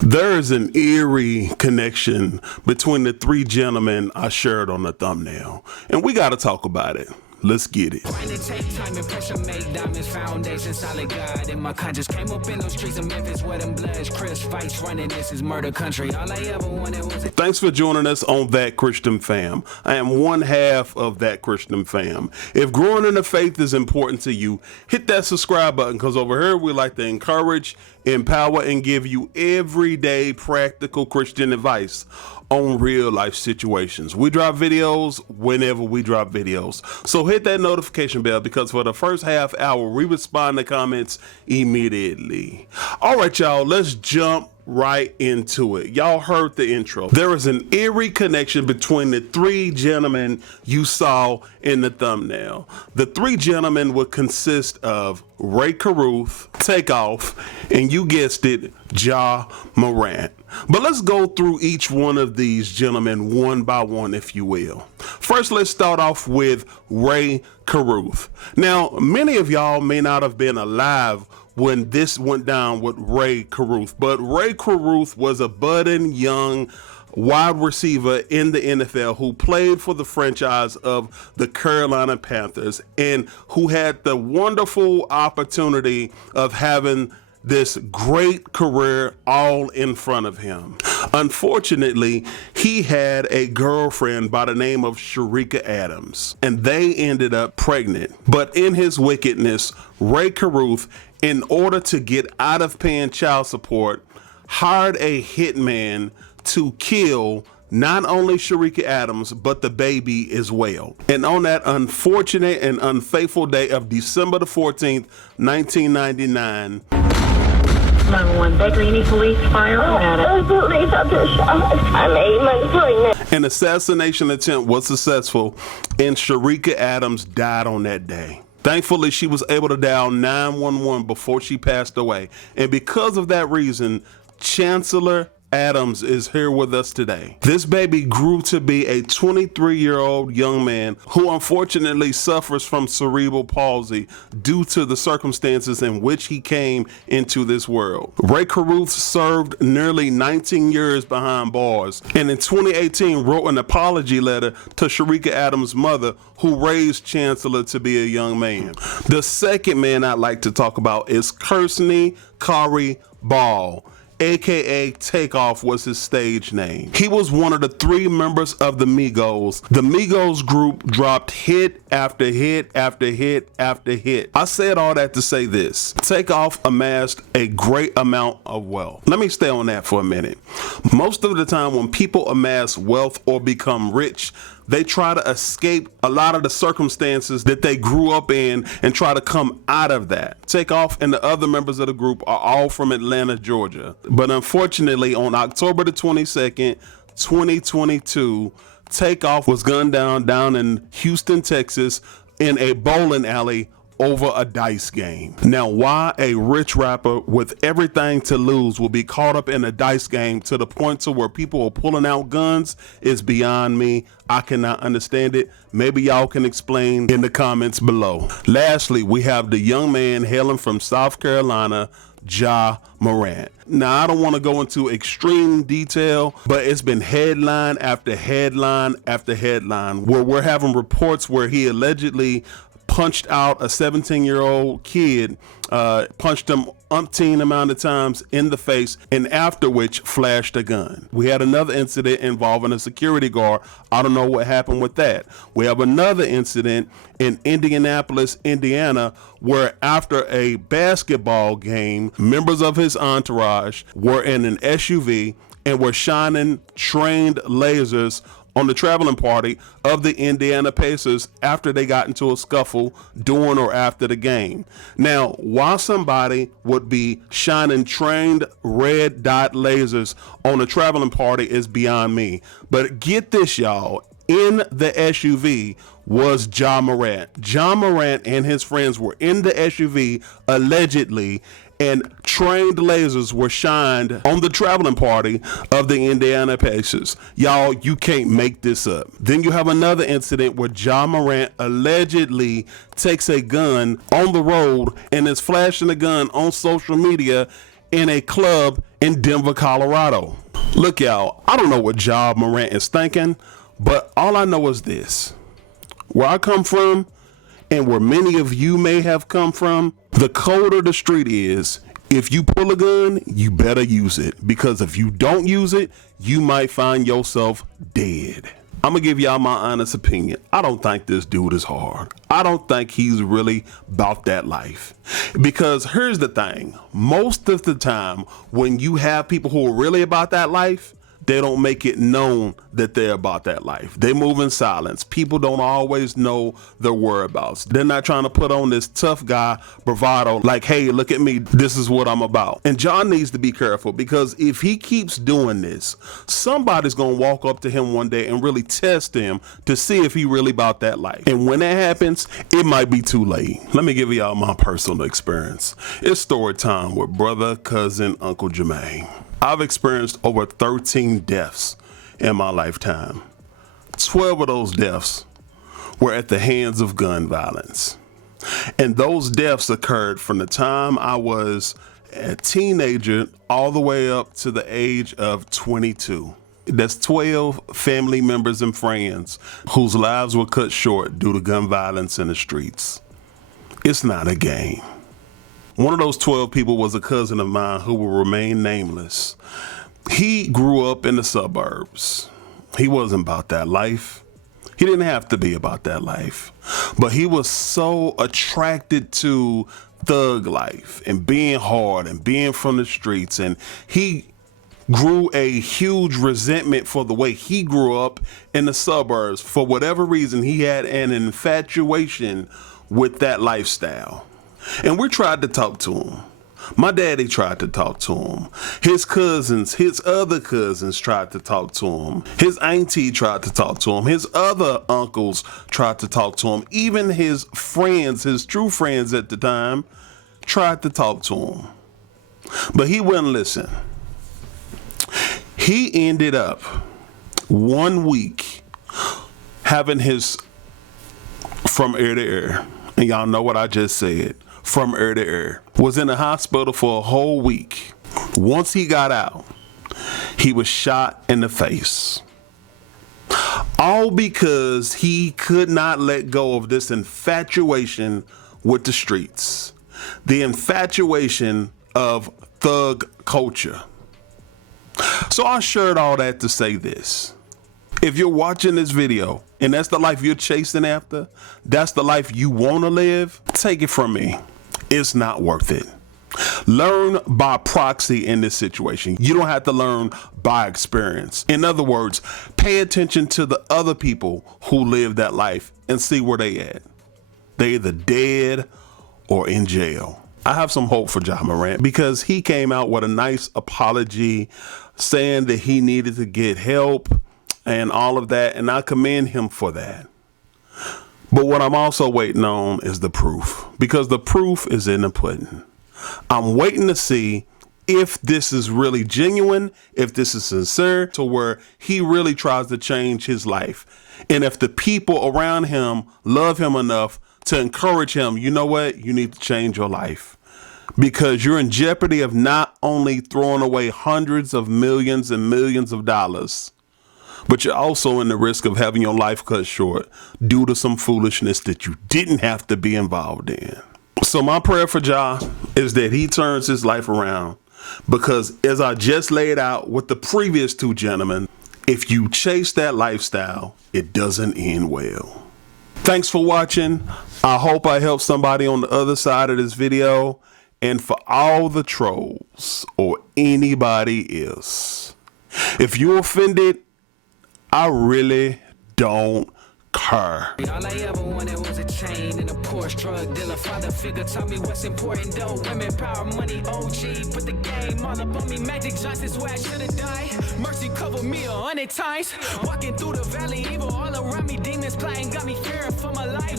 There is an eerie connection between the three gentlemen I shared on the thumbnail, and we got to talk about it. Let's get it. Thanks for joining us on That Christian Fam. I am one half of That Christian Fam. If growing in the faith is important to you, hit that subscribe button, because over here we like to encourage, empower, and give you everyday practical Christian advice on real life situations. We drop videos whenever we drop videos. So hit that notification bell, because for the first half hour, we respond to comments immediately. All right, y'all, let's jump right into it. Y'all heard the intro. There is an eerie connection between the three gentlemen you saw in the thumbnail. The three gentlemen would consist of Rae Carruth, Takeoff, and you guessed it, Ja Morant. But let's go through each one of these gentlemen one by one, if you will. First, let's start off with Rae Carruth. Now, many of y'all may not have been alive when this went down with Rae Carruth, but Rae Carruth was a budding young wide receiver in the NFL who played for the franchise of the Carolina Panthers and who had the wonderful opportunity of having this great career all in front of him. Unfortunately, he had a girlfriend by the name of Cherica Adams, and they ended up pregnant. But in his wickedness, Rae Carruth, in order to get out of paying child support, hired a hitman to kill not only Chirica Adams, but the baby as well. And on that unfortunate and unfaithful day of December the 14th, 1999, 911, Baker, you need police, fire, police up to shot. I'm 8 months pregnant. An assassination attempt was successful, and Cherica Adams died on that day. Thankfully, she was able to dial 911 before she passed away. And because of that reason, Chancellor Adams is here with us today. This baby grew to be a 23-year-old young man who unfortunately suffers from cerebral palsy due to the circumstances in which he came into this world. Rae Carruth served nearly 19 years behind bars, and in 2018 wrote an apology letter to Chirica Adams' mother, who raised Chancellor to be a young man. The second man I'd like to talk about is Kersney Kari Ball, aka Takeoff was his stage name. He was one of the three members of the Migos. The Migos group dropped hit after hit after hit after hit. I said all that to say this: Takeoff amassed a great amount of wealth. Let me stay on that for a minute. Most of the time when people amass wealth or become rich, they try to escape a lot of the circumstances that they grew up in and try to come out of that. Takeoff and the other members of the group are all from Atlanta, Georgia. But unfortunately, on October the 22nd, 2022, Takeoff was gunned down in Houston, Texas, in a bowling alley over a dice game. Now, why a rich rapper with everything to lose will be caught up in a dice game to the point to where people are pulling out guns is beyond me. I cannot understand it. Maybe y'all can explain in the comments below. Lastly, we have the young man hailing from South Carolina, Ja Morant. Now, I don't want to go into extreme detail, but it's been headline after headline after headline where we're having reports where he allegedly punched out a 17-year-old kid, punched him umpteen amount of times in the face, and after which flashed a gun. We had another incident involving a security guard. I don't know what happened with that. We have another incident in Indianapolis, Indiana, where after a basketball game, members of his entourage were in an SUV and were shining trained lasers on the traveling party of the Indiana Pacers after they got into a scuffle during or after the game. Now, why somebody would be shining trained red dot lasers on a traveling party is beyond me. But get this, y'all. In the SUV was Ja Morant. Ja Morant and his friends were in the SUV allegedly, and trained lasers were shined on the traveling party of the Indiana Pacers. Y'all, you can't make this up. Then you have another incident where Ja Morant allegedly takes a gun on the road and is flashing the gun on social media in a club in Denver, Colorado. Look, y'all, I don't know what Ja Morant is thinking, but all I know is this. Where I come from, and where many of you may have come from, the code of the street is, if you pull a gun, you better use it. Because if you don't use it, you might find yourself dead. I'm gonna give y'all my honest opinion. I don't think this dude is hard. I don't think he's really about that life. Because here's the thing. Most of the time, when you have people who are really about that life, they don't make it known that they're about that life. They move in silence. People don't always know their whereabouts. They're not trying to put on this tough guy bravado like, hey, look at me, this is what I'm about. And John needs to be careful, because if he keeps doing this, somebody's gonna walk up to him one day and really test him to see if he really about that life. And when that happens, it might be too late. Let me give y'all my personal experience. It's story time with brother, cousin, Uncle Jermaine. I've experienced over 13 deaths in my lifetime. 12 of those deaths were at the hands of gun violence. And those deaths occurred from the time I was a teenager all the way up to the age of 22. That's 12 family members and friends whose lives were cut short due to gun violence in the streets. It's not a game. One of those 12 people was a cousin of mine who will remain nameless. He grew up in the suburbs. He wasn't about that life. He didn't have to be about that life. But he was so attracted to thug life and being hard and being from the streets. And he grew a huge resentment for the way he grew up in the suburbs. For whatever reason, he had an infatuation with that lifestyle. And we tried to talk to him. My daddy tried to talk to him. His cousins, his other cousins tried to talk to him. His auntie tried to talk to him. His other uncles tried to talk to him. Even his friends, his true friends at the time, tried to talk to him. But he wouldn't listen. He ended up 1 week having his from ear to ear. And y'all know what I just said. From ear to ear. Was in the hospital for a whole week. Once he got out, he was shot in the face. All because he could not let go of this infatuation with the streets. The infatuation of thug culture. So I shared all that to say this. If you're watching this video and that's the life you're chasing after, that's the life you want to live, take it from me. It's not worth it. Learn by proxy in this situation. You don't have to learn by experience. In other words, pay attention to the other people who live that life and see where they at. They either dead or in jail. I have some hope for Ja Morant because he came out with a nice apology saying that he needed to get help and all of that, and I commend him for that. But what I'm also waiting on is the proof, because the proof is in the pudding. I'm waiting to see if this is really genuine, if this is sincere, to where he really tries to change his life. And if the people around him love him enough to encourage him, you know what? You need to change your life, because you're in jeopardy of not only throwing away hundreds of millions and millions of dollars, but you're also in the risk of having your life cut short due to some foolishness that you didn't have to be involved in. So my prayer for Ja is that he turns his life around, because as I just laid out with the previous two gentlemen, if you chase that lifestyle, it doesn't end well. Thanks for watching. I hope I helped somebody on the other side of this video. And for all the trolls or anybody else, if you're offended, I really don't care. All I ever wanted was a chain and a Porsche drug dealer. Father figure taught me what's important though. Women, power, money, OG. Put the game all up on me. Magic Johnson's where I should have died. Mercy covered me 100 times. Walking through the valley, evil all around me. Demons plotting got me fearing for my life.